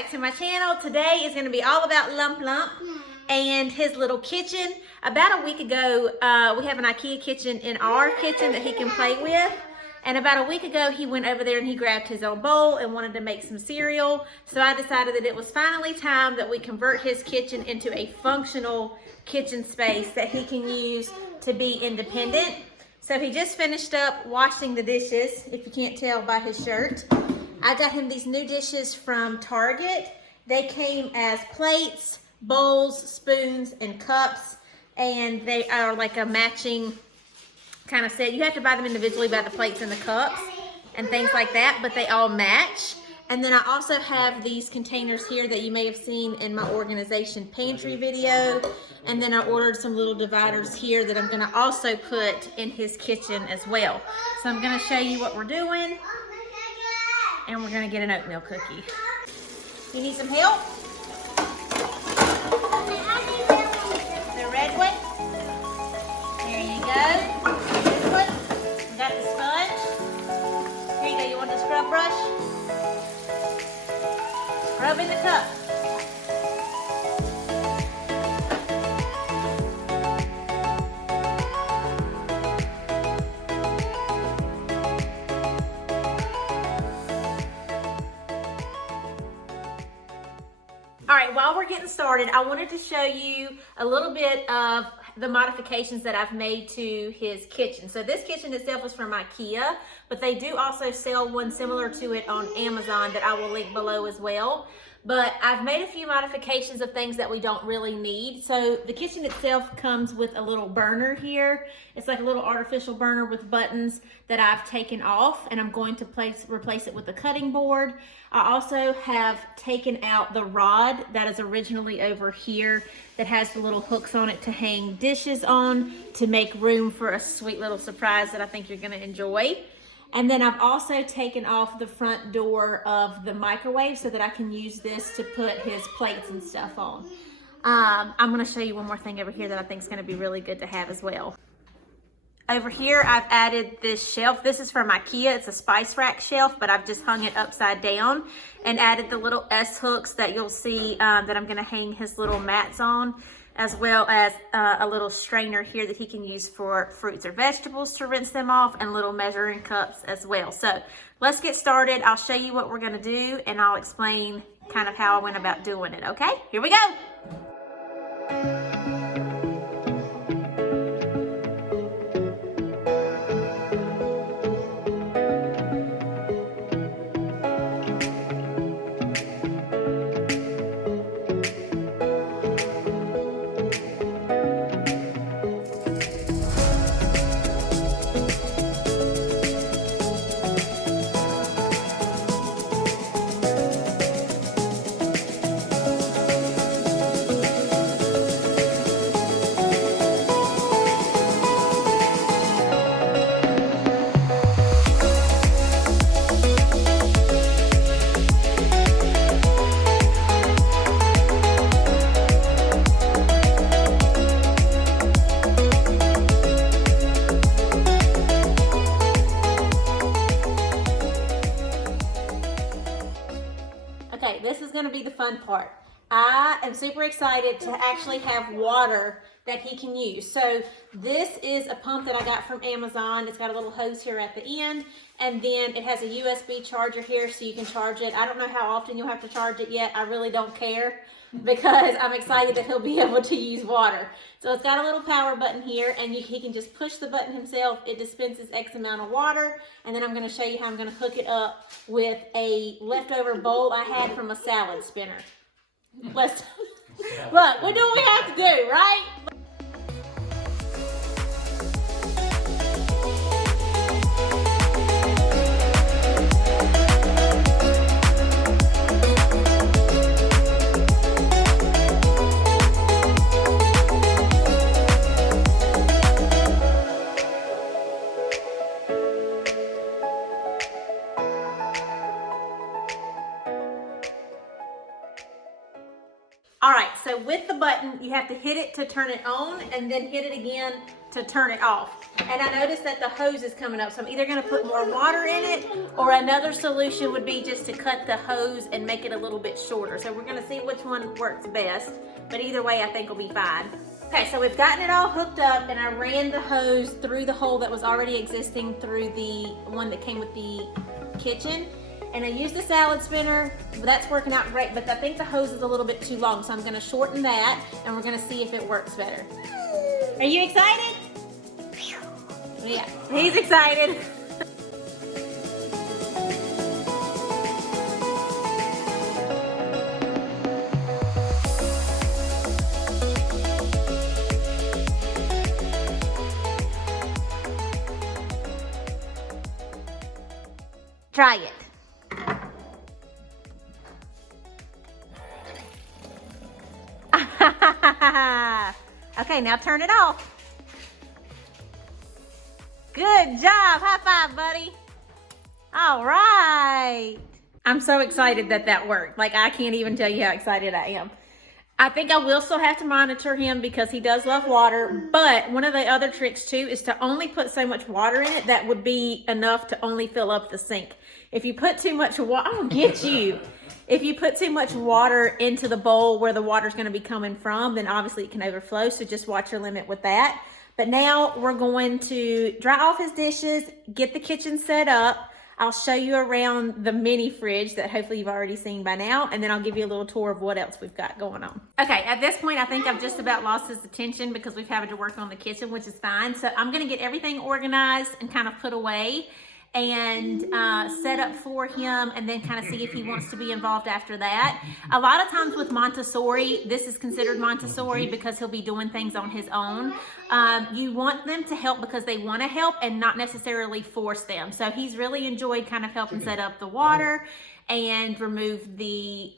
back to my channel. Today is going to be all about Lump Lump and his little kitchen. About a week ago, we have an Ikea kitchen in our kitchen that he can play with. And about a week ago, he went over there and he grabbed his own bowl and wanted to make some cereal. So I decided that it was finally time that we convert his kitchen into a functional kitchen space that he can use to be independent. So he just finished up washing the dishes, if you can't tell by his shirt. I got him these new dishes from Target. They came as plates, bowls, spoons, and cups, and they are like a matching kind of set. You have to buy them individually by the plates and the cups and things like that, but they all match. And then I also have these containers here that you may have seen in my organization Pantry video. And then I ordered some little dividers here that I'm gonna also put in his kitchen as well. So I'm gonna show you what we're doing. And we're gonna get an oatmeal cookie. You need some help? The red one? There you go. This one. We got the sponge. Here you go. You want the scrub brush? Scrub in the cup. All right, while we're getting started, I wanted to show you a little bit of the modifications that I've made to his kitchen. So this kitchen itself is from Ikea, but they do also sell one similar to it on Amazon that I will link below as well. But I've made a few modifications of things that we don't really need. So the kitchen itself comes with a little burner here. It's like a little artificial burner with buttons that I've taken off, and I'm going to replace it with a cutting board. I also have taken out the rod that is originally over here that has the little hooks on it to hang dishes on to make room for a sweet little surprise that I think you're gonna enjoy. And then I've also taken off the front door of the microwave so that I can use this to put his plates and stuff on. I'm gonna show you one more thing over here that I think is gonna be really good to have as well. Over here, I've added this shelf. This is from Ikea. It's a spice rack shelf, but I've just hung it upside down and added the little S hooks that you'll see that I'm gonna hang his little mats on, as well as a little strainer here that he can use for fruits or vegetables to rinse them off, and little measuring cups as well. So let's get started. I'll show you what we're gonna do, and I'll explain kind of how I went about doing it, okay? Here we go. Okay, this is gonna be the fun part. I am super excited to actually have water that he can use. So this is a pump that I got from Amazon. It's got a little hose here at the end, and then it has a USB charger here so you can charge it. I don't know how often you'll have to charge it yet. I really don't care because I'm excited that he'll be able to use water. So it's got a little power button here, and he can just push the button himself. It dispenses X amount of water, and then I'm gonna show you how I'm gonna hook it up with a leftover bowl I had from a salad spinner. Let's look, we do what we have to do, right? All right, so So with the button, you have to hit it to turn it on and then hit it again to turn it off. And I noticed that the hose is coming up, so I'm either gonna put more water in it, or another solution would be just to cut the hose and make it a little bit shorter. So we're gonna see which one works best, but either way I think will be fine. Okay, so we've gotten it all hooked up, and I ran the hose through the hole that was already existing through the one that came with the kitchen. And I used the salad spinner, that's working out great, but I think the hose is a little bit too long, so I'm gonna shorten that, and we're gonna see if it works better. Are you excited? Yeah, he's excited. Try it. Okay, now turn it off. Good job. High five, buddy. All right. I'm so excited that that worked. Like, I can't even tell you how excited I am. I think I will still have to monitor him because he does love water, but one of the other tricks too is to only put so much water in it that would be enough to only fill up the sink. If you put too much water, I'll get you. If you put too much water into the bowl where the water's gonna be coming from, then obviously it can overflow, so just watch your limit with that. But now we're going to dry off his dishes, get the kitchen set up. I'll show you around the mini fridge that hopefully you've already seen by now, and then I'll give you a little tour of what else we've got going on. Okay, at this point, I think I've just about lost his attention because we've had to work on the kitchen, which is fine. So I'm gonna get everything organized and kind of put away and set up for him, and then kind of see if he wants to be involved after that. A lot of times with Montessori, this is considered Montessori because he'll be doing things on his own. You want them to help because they want to help and not necessarily force them. So he's really enjoyed kind of helping set up the water and remove the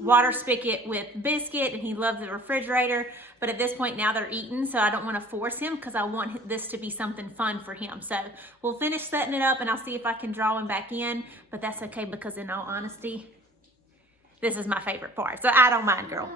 water spigot with biscuit, and he loves the refrigerator. But at this point now they're eating, so I don't want to force him because I want this to be something fun for him. So we'll finish setting it up and I'll see if I can draw him back in, but that's okay because in all honesty, this is my favorite part. So I don't mind, girl.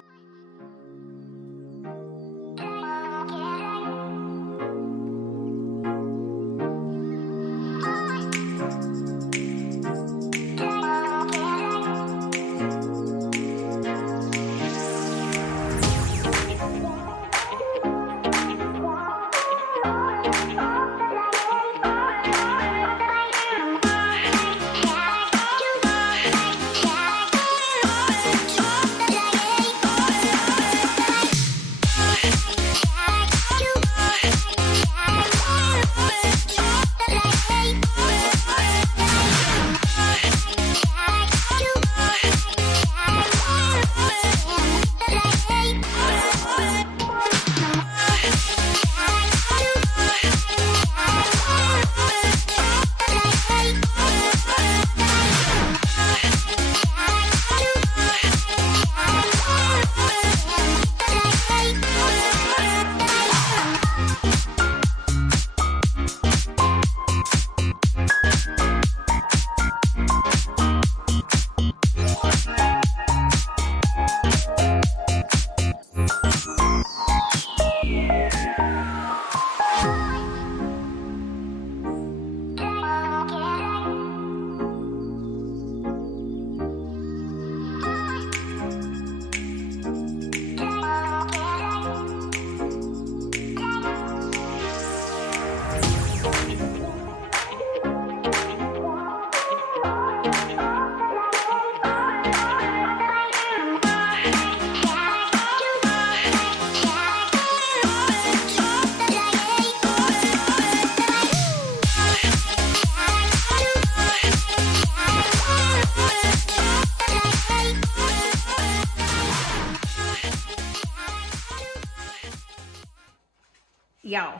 Y'all,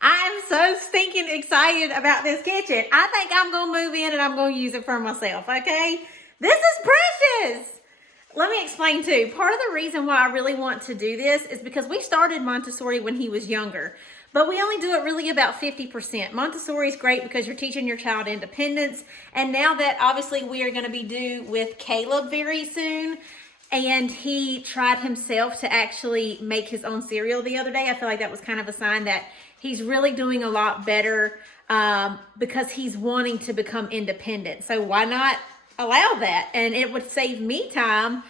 I am so stinking excited about this kitchen. I think I'm gonna move in and I'm gonna use it for myself, okay? This is precious. Let me explain too. Part of the reason why I really want to do this is because we started Montessori when he was younger, but we only do it really about 50%. Montessori is great because you're teaching your child independence. And now that obviously we are gonna be due with Caleb very soon, And he tried himself to actually make his own cereal the other day. I feel like that was kind of a sign that he's really doing a lot better because he's wanting to become independent. So why not allow that? And it would save me time,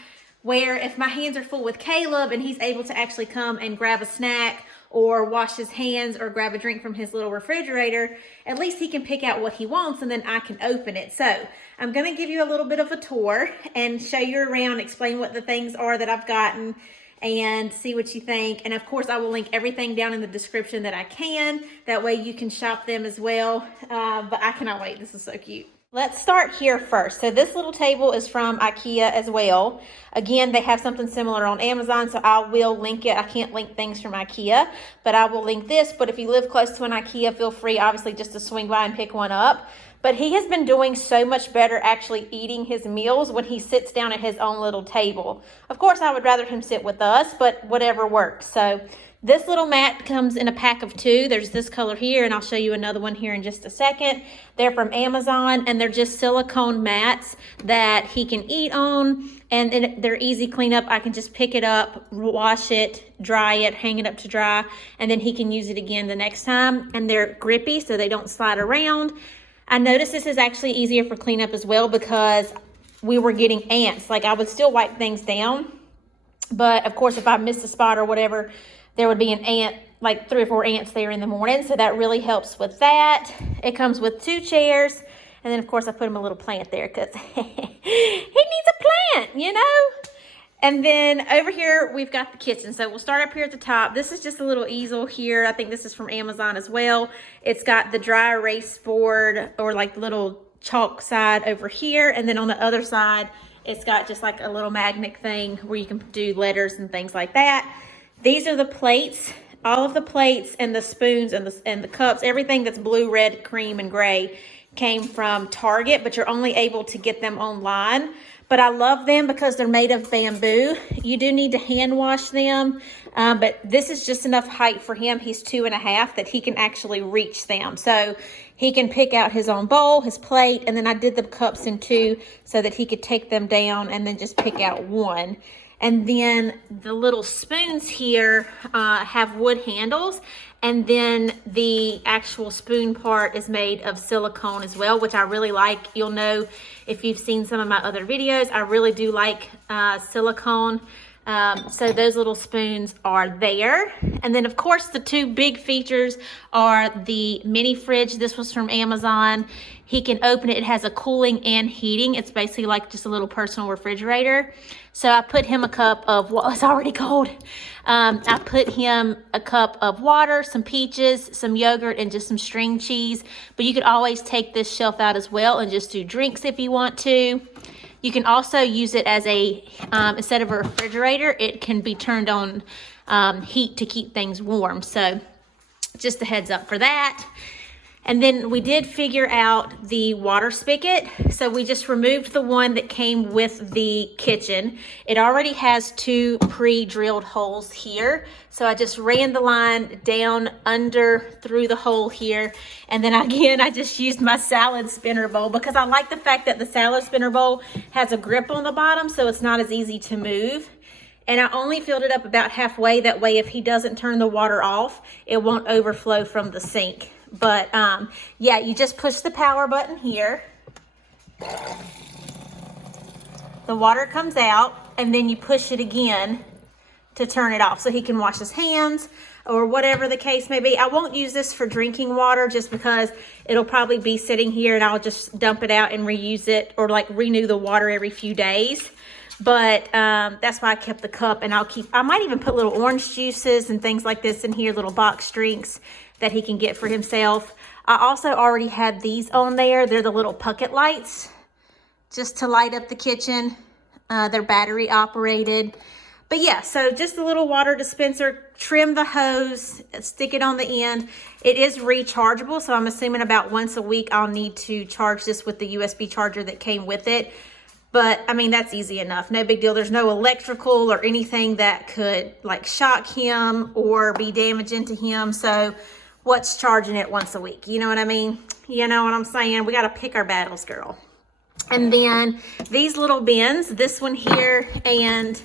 where if my hands are full with Caleb and he's able to actually come and grab a snack or wash his hands or grab a drink from his little refrigerator, at least he can pick out what he wants and then I can open it. So I'm going to give you a little bit of a tour and show you around, explain what the things are that I've gotten and see what you think. And of course I will link everything down in the description that I can. That way you can shop them as well. But I cannot wait. This is so cute. Let's start here first. So this little table is from Ikea as well. Again, they have something similar on Amazon, so I will link it. I can't link things from Ikea, but I will link this. But if you live close to an Ikea, feel free, obviously, just to swing by and pick one up. But he has been doing so much better actually eating his meals when he sits down at his own little table. Of course, I would rather him sit with us, but whatever works. So this little mat comes in a pack of 2. There's this color here, and I'll show you another one here in just a second. They're from Amazon, and they're just silicone mats that he can eat on, and they're easy cleanup. I can just pick it up, wash it, dry it, hang it up to dry, and then he can use it again the next time. And they're grippy, so they don't slide around. I noticed this is actually easier for cleanup as well because we were getting ants. Like, I would still wipe things down, but of course, if I missed a spot or whatever, there would be an ant, like 3 or 4 ants there in the morning. So that really helps with that. It comes with 2 chairs. And then of course I put him a little plant there because he needs a plant, you know? And then over here, we've got the kitchen. So we'll start up here at the top. This is just a little easel here. I think this is from Amazon as well. It's got the dry erase board or like little chalk side over here. And then on the other side, it's got just like a little magnet thing where you can do letters and things like that. These are the plates, all of the plates and the spoons and the cups, everything that's blue, red, cream, and gray came from Target, but you're only able to get them online. But I love them because they're made of bamboo. You do need to hand wash them, but this is just enough height for him. He's 2.5 that he can actually reach them. So he can pick out his own bowl, his plate, and then I did the cups in 2 so that he could take them down and then just pick out 1. And then the little spoons here have wood handles. And then the actual spoon part is made of silicone as well, which I really like. You'll know if you've seen some of my other videos, I really do like silicone. So those little spoons are there. And then of course the 2 big features are the mini fridge. This was from Amazon. He can open it. It has a cooling and heating. It's basically like just a little personal refrigerator. So I put him a cup of, well, it's already cold. I put him a cup of water, some peaches, some yogurt, and just some string cheese. But you could always take this shelf out as well and just do drinks if you want to. You can also use it as a, instead of a refrigerator, it can be turned on heat to keep things warm. So just a heads up for that. And then we did figure out the water spigot. So we just removed the one that came with the kitchen. It already has 2 pre-drilled holes here. So I just ran the line down under through the hole here. And then again, I just used my salad spinner bowl because I like the fact that the salad spinner bowl has a grip on the bottom, so it's not as easy to move. And I only filled it up about halfway. That way, if he doesn't turn the water off, it won't overflow from the sink. But yeah, you just push the power button here. The water comes out, and then you push it again to turn it off so he can wash his hands or whatever the case may be. I won't use this for drinking water just because it'll probably be sitting here and I'll just dump it out and reuse it or like renew the water every few days. But that's why I kept the cup, and I might even put little orange juices and things like this in here, little box drinks that he can get for himself. I also already had these on there. They're the little pocket lights just to light up the kitchen. They're battery operated. But yeah, so just a little water dispenser, trim the hose, stick it on the end. It is rechargeable, so I'm assuming about once a week I'll need to charge this with the USB charger that came with it. But I mean, that's easy enough. No big deal. There's no electrical or anything that could like shock him or be damaging to him. So what's charging it once a week? You know what I mean? You know what I'm saying? We got to pick our battles, girl. And then these little bins, this one here and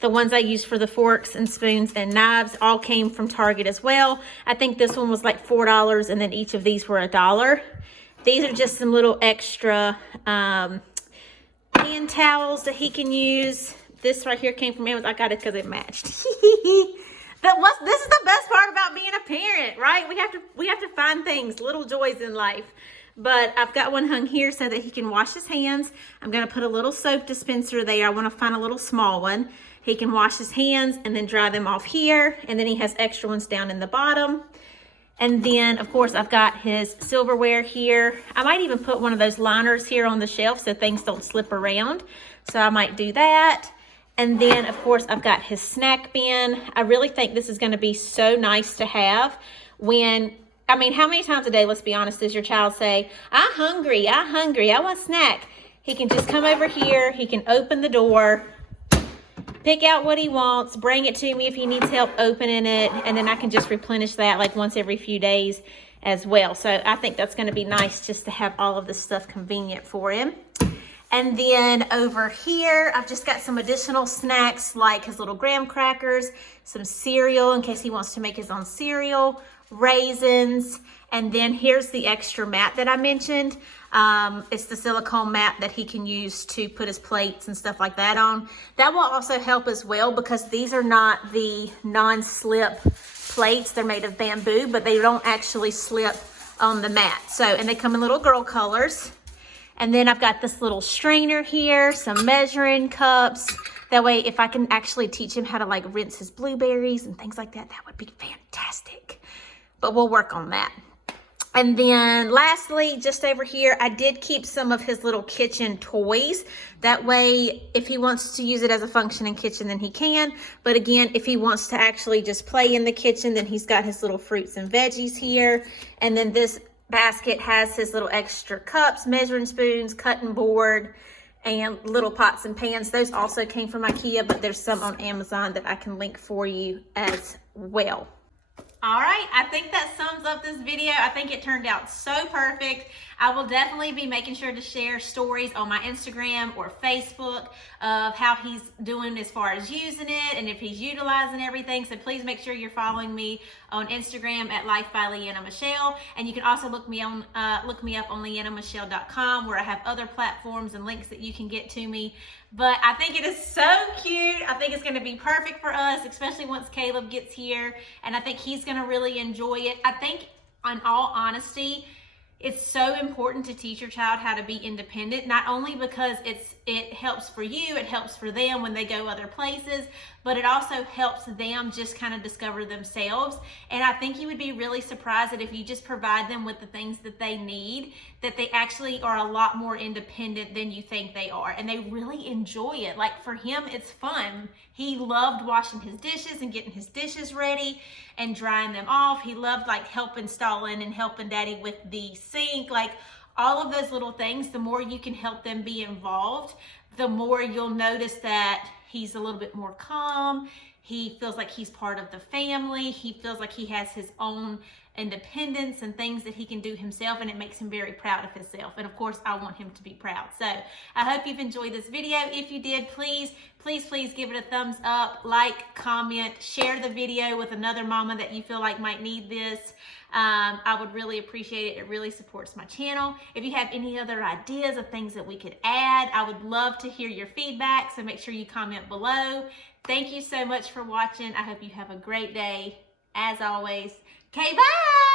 the ones I use for the forks and spoons and knives all came from Target as well. I think this one was like $4 and then each of these were $1. These are just some little extra hand towels that he can use. This right here came from Amazon. I got it because it matched. This is the best part about being a parent, right? We have to find things, little joys in life. But I've got one hung here so that he can wash his hands. I'm gonna put a little soap dispenser there. I wanna find a little small one. He can wash his hands and then dry them off here. And then he has extra ones down in the bottom. And then of course I've got his silverware here. I might even put one of those liners here on the shelf so things don't slip around. So I might do that. And then of course I've got his snack bin. I really think this is gonna be so nice to have when, I mean, how many times a day, let's be honest, does your child say, I'm hungry, I want a snack? He can just come over here, he can open the door, pick out what he wants, bring it to me if he needs help opening it, and then I can just replenish that like once every few days as well. So I think that's gonna be nice just to have all of this stuff convenient for him. And then over here, I've just got some additional snacks like his little graham crackers, some cereal in case he wants to make his own cereal, raisins, and then here's the extra mat that I mentioned. It's the silicone mat that he can use to put his plates and stuff like that on. That will also help as well because these are not the non-slip plates. They're made of bamboo, but they don't actually slip on the mat. So, and they come in little girl colors. And then I've got this little strainer here, some measuring cups. That way, if I can actually teach him how to like rinse his blueberries and things like that, that would be fantastic. But we'll work on that. And then lastly, just over here, I did keep some of his little kitchen toys. That way, if he wants to use it as a functioning kitchen, then he can. But again, if he wants to actually just play in the kitchen, then he's got his little fruits and veggies here. And then this basket has his little extra cups, measuring spoons, cutting board, and little pots and pans. Those also came from Ikea, but there's some on Amazon that I can link for you as well. All right, I think that sums up this video. I think it turned out so perfect. I will definitely be making sure to share stories on my Instagram or Facebook of how he's doing as far as using it and if he's utilizing everything. So please make sure you're following me on Instagram at Life by Leanna Michelle. And you can also look me up on leannamichelle.com where I have other platforms and links that you can get to me. But I think it is so cute. I think it's going to be perfect for us, especially once Caleb gets here. And I think he's going to really enjoy it. I think, in all honesty, it's so important to teach your child how to be independent, not only because it helps for you, it helps for them when they go other places, but it also helps them just kind of discover themselves. And I think you would be really surprised that if you just provide them with the things that they need, that they actually are a lot more independent than you think they are. And they really enjoy it. Like for him, it's fun. He loved washing his dishes and getting his dishes ready and drying them off. He loved like helping installing and helping daddy with the sink. Like all of those little things, the more you can help them be involved, the more you'll notice that he's a little bit more calm. He feels like he's part of the family. He feels like he has his own independence and things that he can do himself, and it makes him very proud of himself. And of course, I want him to be proud. So I hope you've enjoyed this video. If you did, please give it a thumbs up, like, comment, share the video with another mama that you feel like might need this. I would really appreciate it. It really supports my channel. If you have any other ideas of things that we could add, I would love to hear your feedback. So make sure you comment below. Thank you so much for watching. I hope you have a great day. As always, okay, bye.